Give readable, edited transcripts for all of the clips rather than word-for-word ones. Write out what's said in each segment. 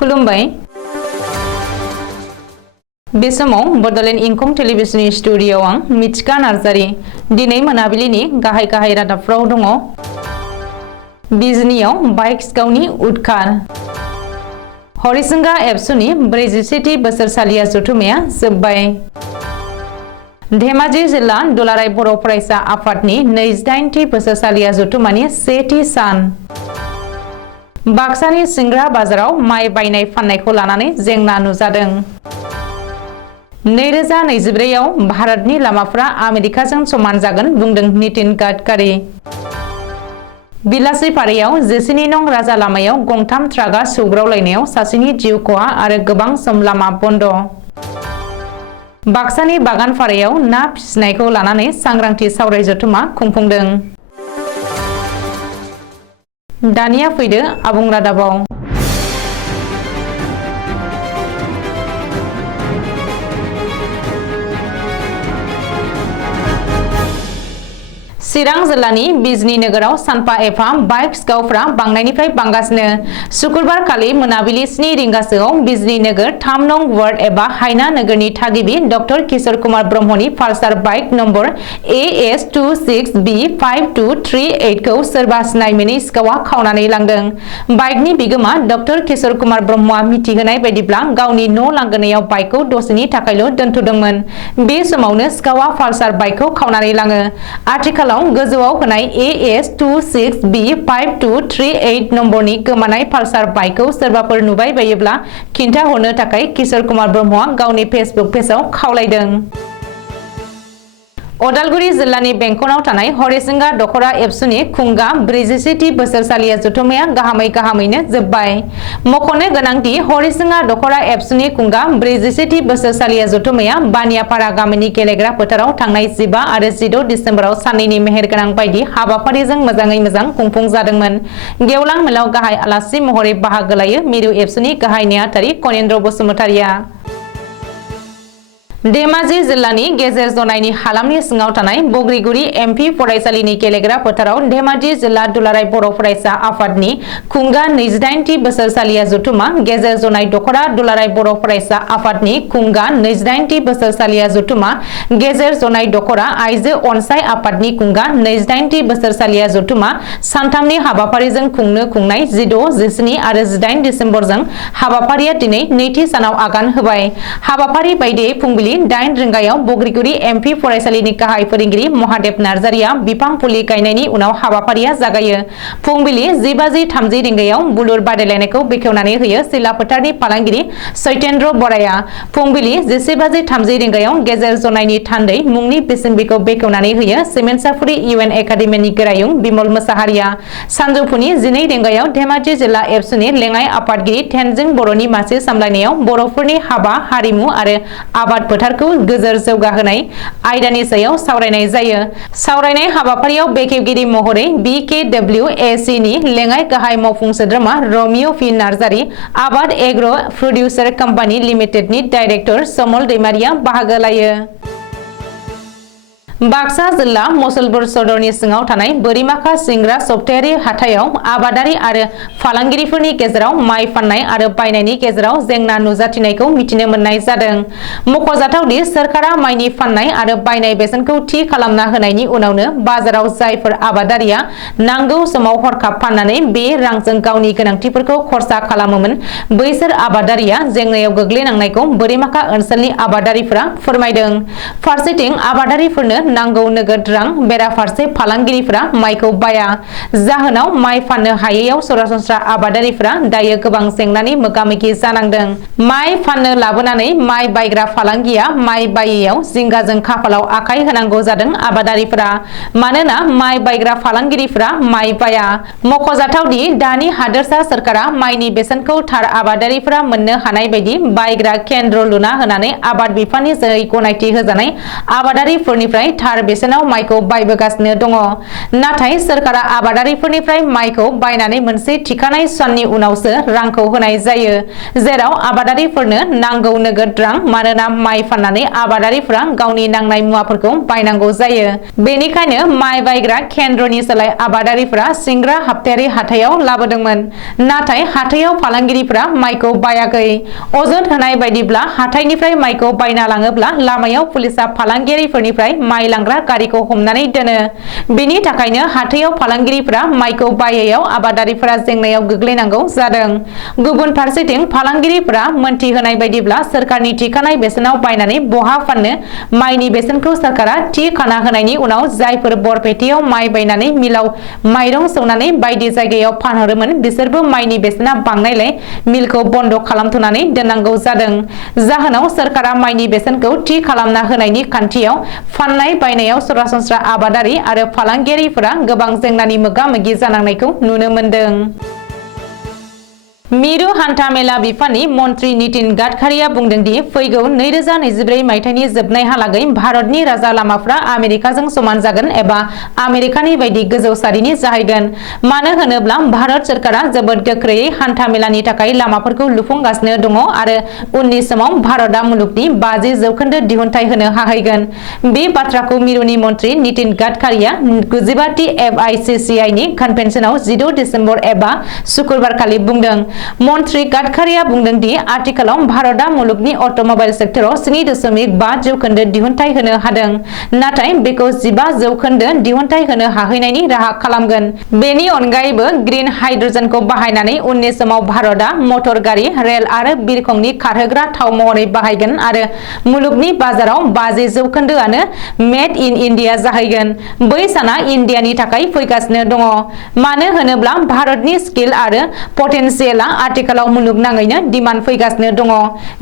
खुलुमबाय बे समाव बडलेण्ड इंखं टेलिभिजननि स्टुडियोआव आं मिथिका नार्जारी दिनै मोनाबिलिनि गाहाय रादाबफ्राव दङ। बिजनीयाव बाइक सिखावनि उदखार, हरिसिंगा एबसुनि 47थि बोसोरसालिया जथुम्माया जोबबाय। धेमाजि जिल्ला दुलाराय बर' फरायसा आफादनि 28थि बोसोरसालिया जथुम्मानि सेथि सान। बाक्सानि सिंग्रा बाजाराव माइ बायनाय फाननायखौ लानानै जेंना नुजादों। 2024 आव भारतनि लामाफोरा आमेरिकाजों समान जागोन बुंदों नितिन गडकरी। बिलासिपारायाव 14 नं राजा लामायाव गंथाम ट्राकआ सौग्रावलायनायाव सासेनि जिउ खहा आरो गोबां सम लामा बन्द। बाक्सानि बागानपारायाव ना फिसिनायखौ लानानै सांग्रांथि सावराय जथुम्मा खुंफुंदों। दानिया फैदो आबुं रादाबाव। चिरां जिल्लानि बिजनी नोगोराव सानफा एफा बाइक सिखावफ्रा बांनायनिफ्राय बांगासिनो। शुक्रबार खालि मोनाबिलि 7 रिंगासोआव बिजनी नोगोर 3 नं वार्ड एबा हायना नोगोरनि थागिबि डक्टर किशोर कुमार ब्रह्मनि पालसार बाइक नम्बर AS26B5238 खौ सोरबा सिनाय मोनै सिखावा खावनानै लांदों। बाइकनि बिगोमा डक्टर किशोर कुमार ब्रह्मआ मिथिहोनाय बायदिब्ला गावनि न' लांगोनायाव बाइकखौ दसेनि थाखायल' दोनथ'दोंमोन। बे समावनो सिखावा पालसार बाइकखौ खावनानै लाङो। आथिखालाव गोजौआव होनाय AS26B5238 नम्बरनि गोमानाय पालसार बाइकखौ सोरबाफोर नुबाय बायोब्ला खिन्थाहरनो थाखाय किशोर कुमार ब्रह्मआ गावनि फेसबुक पेजआव खावलायदों। अदालगुरि जिल्लानि बेंखनाव थानाय हरिसिंगा दखरा एबसुनि खुंगा 47थि बोसोरसालिया जथुम्माया गाहामैनो जोबबाय। मख'नो गोनांदि हरिसिंगा दखरा एबसुनि खुंगा 47थि बोसोरसालिया जथुम्माया बानियापारा गामिनि गेलेग्रा फोथाराव थांनाय 15 आरो 16 डिसेम्बराव साननैनि मेहेरगोनां बायदि हाबाफारिजों मोजाङै मोजां खुंफुंजादोंमोन। गेवलां मेलाव गाहाय आलासि महरै बाहागो लायो मिरु एबसुनि गाहाय नेहाथारि कनेन्द्र बसुमतारिया। धेमाजि जिल्लानि गेजेर जनायनि हालामनि सिङाव थानाय बग्रिगुरि एमपि फरायसालिनि गेलेग्रा फोथाराव धेमाजि जिल्ला दुलाराय बर' फरायसा आफादनि खुंगा 28थि बोसोरसालिया जथुम्मा, गेजेर जनाय दखरा दुलाराय बर' फरायसा आफादनि खुंगा 28थि बोसोरसालिया जथुम्मा, गेजेर जनाय दखरा आइजो अनसाय आफादनि खुंगा 28थि बोसोरसालिया जथुम्मा सानथामनि हाबाफारिजों खुंनाय 16, 17 आरो 18 डिसेम्बरजों हाबाफारिया दिनै नैथि सानाव आगान होबाय। हाबाफारि बायदियै फुंबिलि 8 रिंगायाव बग्रिगुरि एमपि फरायसालिनि गाहाय फोरोंगिरि महादेब नार्जारिया बिफां फुलि गायनायनि उनाव हाबाफारिया जागायो। फुंबिलि 10:30 रिंगायाव बुलुर बादायलायनायखौ बेखेवनानै होयो सिला फोथारनि फालांगिरि सत्येन्द्र बराया। फुंबिलि 11:30 रिंगायाव गेजेर जनायनि थान्दै मुंनि बिसम्बिखौ बेखेवनानै होयो सिमेन्टसापुरि इउएन एकाडेमिनि गोरायुं बिमल मोसाहारिया। सानजौफुनि 12 रिंगायाव धेमाजि जिल्ला एबसुनि लेङाइ आफादगिरि थेनजिं बर'नि मासि सामलायनायाव बर'फोरनि हाबा, हारिमु आरो आबाद फोथारखौ गोजोर जौगाहोनाय आयदानि सायाव सावरायनाय जायो। सावरायनाय हाबाफारियाव बेखेवगिरि महरै BKWAC नि लेङाइ गाहाय मावफुं सोद्रोमा Romeo' P Narzary, Abad agro' producer company लिमिटेडनि डाइरेक्टर समल दैमारिया बाहागो लायो। बाक्सा जिल्ला मुसलपुर सदरनि सिङाव थानाय बोरिमाखा सिंग्रा सप्तायारि हाथायाव आबादारि आरो फालांगिरिफोरनि गेजेराव माइ फाननाय आरो बायनायनि गेजेराव जेंना नुजाथिनायखौ मिथिनो मोननाय जादों। मख'जाथावदि सोरखारा माइनि फाननाय आरो बायनाय बेसेनखौ थि खालामना होनायनि उनावनो बाजाराव जायफोर आबादारिया नांगौ समाव हरखाब फाननानै बे रांजों गावनि गोनांथिफोरखौ खरसा खालामोमोन, बैसोर आबादारिया जेंनायाव गोग्लैनांनायखौ बोरिमाखा ओनसोलनि आबादारिफोरा फोरमायदों। फारसेथिं आबादारिफोरनो नांगौ नोगोद रां, बेराफारसे फालांगिरिफोरा माइखौ बाया। जाहोनाव माइ फाननो हायैयाव सरासनस्रा आबादारिफोरा दायो गोबां जेंनानि मोगा-मोगि जानांदों। माइ फाननो लाबोनानै माइ बायग्रा फालांगिया माइ बायैयाव जिंगाजों खाफालाव आखाइ होनांगौ जादों आबादारिफोरा, मानोना माइ बायग्रा फालांगिरिफोरा माइ बाया। मख'जाथावदि दानि हादोरसा सोरखारा माइनि बेसेनखौ थार आबादारिफोरा मोननो हानाय बायदि बायग्रा केन्द्र लुना होनानै आबाद बिफाननि जोहै गनायथि होजानाय आबादारिफोरनिफ्राय थार बेसेनाव माइखौ बायबोगासिनो दङ। नाथाय सोरखारा आबादारिफोरनिफ्राय माइखौ बायनानै मोनसे थिखानाय साननि उनावसो रांखौ होनाय जायो, जेराव आबादारिफोरनो नांगौ नोगोद रां, मानोना माइ फाननानै आबादारिफोरा गावनि नांनाय मुवाफोरखौ बायनांगौ जायो। बेनिखायनो माइ बायग्रा केन्द्रनि सोलाय आबादारिफोरा सिंग्रा हाप्तायारि हाथायाव लाबोदोंमोन। नाथाय हाथायाव फालांगिरिफोरा माइखौ बायाखै। अजद होनाय बायदिब्ला हाथाइनिफ्राय माइखौ बायना लाङोब्ला लामायाव पुलिसा फालांगियारिफोरनिफ्राय माइ लांग्रा गारिखौ हमनानै दोनो। बेनि थाखायनो हाथायाव फालांगिरिफोरा माइखौ बायैयाव आबादारिफोरा जेंनायाव गोग्लैनांगौ जादों। गुबुन फारसेथिं फालांगिरिफोरा मोनथि होनाय बायदिब्ला सोरखारनि थिखानाय बेसेनाव बायनानै बहा फाननो, माइनि बेसेनखौ सोरखारा थि खाना होनायनि उनाव जायफोर बरपेटियाव माइ बायनानै मिलाव माइरं सौनानै बायदि जायगायाव फानहरोमोन बिसोरबो माइनि बेसेना बांनायलाय मिलखौ बन्द खालामथ'नानै दोननांगौ जादों। जाहोनाव सोरखारा माइनि बेसेनखौ थि खालामना होनायनि खान्थियाव फाननाय बायनायाव सरासनस्रा आबादारि आरो फालांगियारिफोरा गोबां जेंनानि मोगा-मोगि जानांनायखौ नुनो मोनदों। मिरु हान्था मेला बिफाननि मन्त्रि नितिन गाडकारिया बुंदों दि फैगौ 2024 मायथाइनि जोबनायहालागै भारतनि राजा लामाफ्रा आमेरिकाजों समान जागोन एबा आमेरिकानि बायदि गोजौ सारिनि जाहैगोन। मानो होनोब्ला भारत सोरखारा जोबोद गोख्रैयै हान्था मेलानि थाखाय लामाफोरखौ लुफुंगासिनो दङ आरो उननि समाव भारतआ मुलुगनि 50% दिहुनथाइ होनो हाहैगोन। बे बाथ्राखौ मिरुनि मन्त्रि नितिन गाडकारिया 95थि FICCI नि कन्भेन्सनाव 16 दिसेम्बर एबा सुक्रुबारखालि बुंदों। मन्त्रि गाडकारिया बुंदों दि आथिखालाव भारतआ मुलुगनि अट'मबाइल सेक्टराव 7.5% दिहुनथाइ होनो हादों, नाथाय बेखौ 15% दिहुनथाइ होनो हाहैनायनि राहा खालामगोन। बेनि अनगायैबो ग्रीन हाइड्रजेनखौ बाहायनानै उननि समाव भारतआ मटर गारि, रेल आरो बिरखंनि खारहोग्रा थाव महरै बाहायगोन आरो मुलुगनि बाजाराव 50%आनो मेड इन इन्डिया जाहैगोन। बै साना इन्डियानि थाखाय फैगासिनो दङ। मानो होनोब्ला भारतनि स्किल आरो पटेन्सियेलआ आथिखालाव मुलुगनाङैनो डिमान्ड फैगासिनो दङ।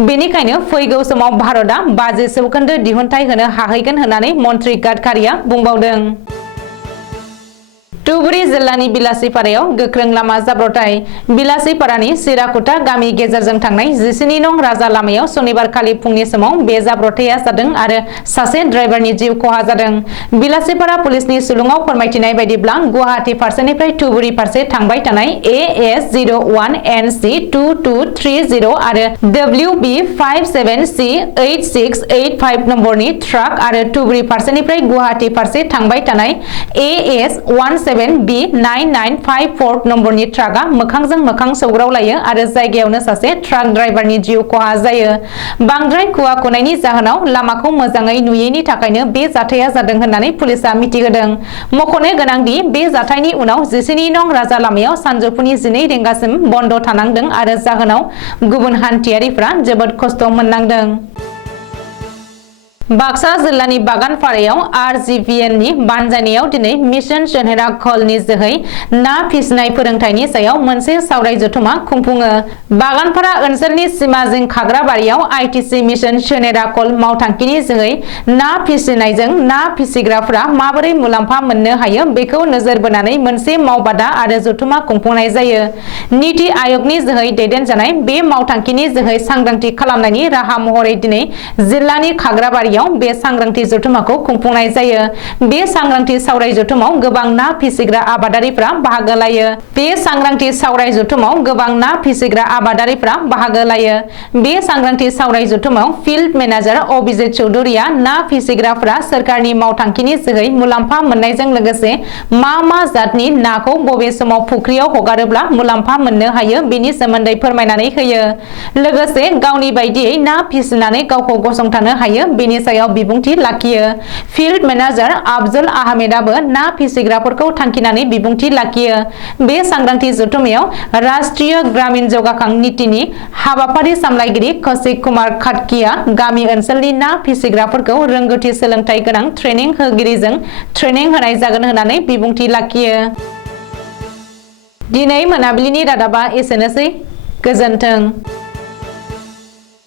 बेनिखायनो फैगौ समाव भारतआ 50% दिहुनथाइ होनो हाहैगोन होननानै मन्त्रि गाडकारिया बुंबावदों। धुबुरी जिल्लानि बिलासीपारायाव गोख्रों लामा जाब्रबथाय। बिलासीपारानि सिराकुटा गामि गेजेरजों थांनाय 17 नं राजा लामायाव सनिबारखालि फुंनि समाव बे जाब्रबथाया जादों आरो सासे ड्राइभारनि जिउ खहा जादों। बिलासीपारा पुलिसनि सुलुङाव फोरमायथिनाय बायदिब्ला गुवाहाटी फारसेनिफ्राय धुबुरी फारसे थांबाय थानाय AS01NC 2230 आरो WB 57C 8685 नम्बरनि ट्राक आरो धुबुरी फारसेनिफ्राय गुवाहाटी फारसे थांबाय थानाय AS17B9954 नम्बरनि ट्राकआ मोखांजों मोखां सौग्रावलायो आरो जायगायावनो सासे ट्राक ड्राइभारनि जिउ खहा जायो। बांद्राय खुवा खुनायनि जाहोनाव लामाखौ मोजाङै नुयैनि थाखायनो बे जाथाया जादों होननानै पुलिसा मिथिहोदों। मख'नो गोनांदि बे जाथायनि उनाव 17 नं राजा लामायाव सानजौफुनि 12 रिंगासिम बन्द थानांदों आरो जाहोनाव गुबुन हान्थियारिफ्रा जोबोद खस्थ' मोननांदों। बाक्सा जिल्लानि बागानपारायाव RGPNनि बानजायनायाव दिनै मिशन सोनेरा कलनि जोहै ना फिसिनाय फोरोंथायनि सायाव मोनसे सावराय जथुमा खुंफुङो। बागानपारा ओनसोलनि सिमाजिं खाग्राबारियाव ITC मिशन सोनेरा कल मावथांखिनि जोहै ना फिसिनायजों ना फिसिग्राफोरा माबोरै मुलाम्फा मोननो हायो बेखौ नोजोर बोनानै मोनसे मावबादा आरो जथुमा खुंफुंनाय जायो। नीति आयगनि जोहै दैदेनजानाय बे मावथांखिनि जोहै सांग्रांथि खालामनायनि राहा महरै दिनै जिल्लानि खाग्राबारियाव बे सांग्रांथि जथुमाखौ खुंफुंनाय जायो। बे सांग्रांथि सावराय जथुमाव गोबां ना फिसिग्रा आबादारिफ्रा बाहागो लायो। बे सांग्रांथि सावराय जथुमाव गोबां ना फिसिग्रा आबादारिफ्रा बाहागो लायो। बे सांग्रांथि सावराय जथुमाव फिल्ड मेनेजार अभिजित चौधुरीया ना फिसिग्राफ्रा सोरखारनि मावथांखिनि जोहै मुलाम्फा मोननायजों लोगोसे मा जातनि नाखौ बबे समाव फुख्रियाव हगारोब्ला मुलाम्फा मोननो हायो बेनि सोमोन्दै फोरमायनानै होयो। लोगोसे गावनि बायदियै ना फिसिनानै गावखौ गसंथानो हायो बेनि सायाव बिबुंथि लाखियो। फिल्ड मेनेजार आफजल आहमेदाबो ना फिसिग्राफोरखौ थांखिनानै बिबुंथि लाखियो। बे सांग्रांथि जथुमायाव राष्ट्रीय ग्रामीण जौगाखां नीतिनि हाबाफारि सामलायगिरि कौशिक कुमार खाटकिया गामि ओनसोलनि ना फिसिग्राफोरखौ रोंगौथि सोलोंथाइ गोनां ट्रेनिं होगिरिजों ट्रेनिं होनाय जागोन होननानै बिबुंथि लाखियो। दिनै मोनाबिलिनि रादाबा एसेनोसै। गोजोन्थों।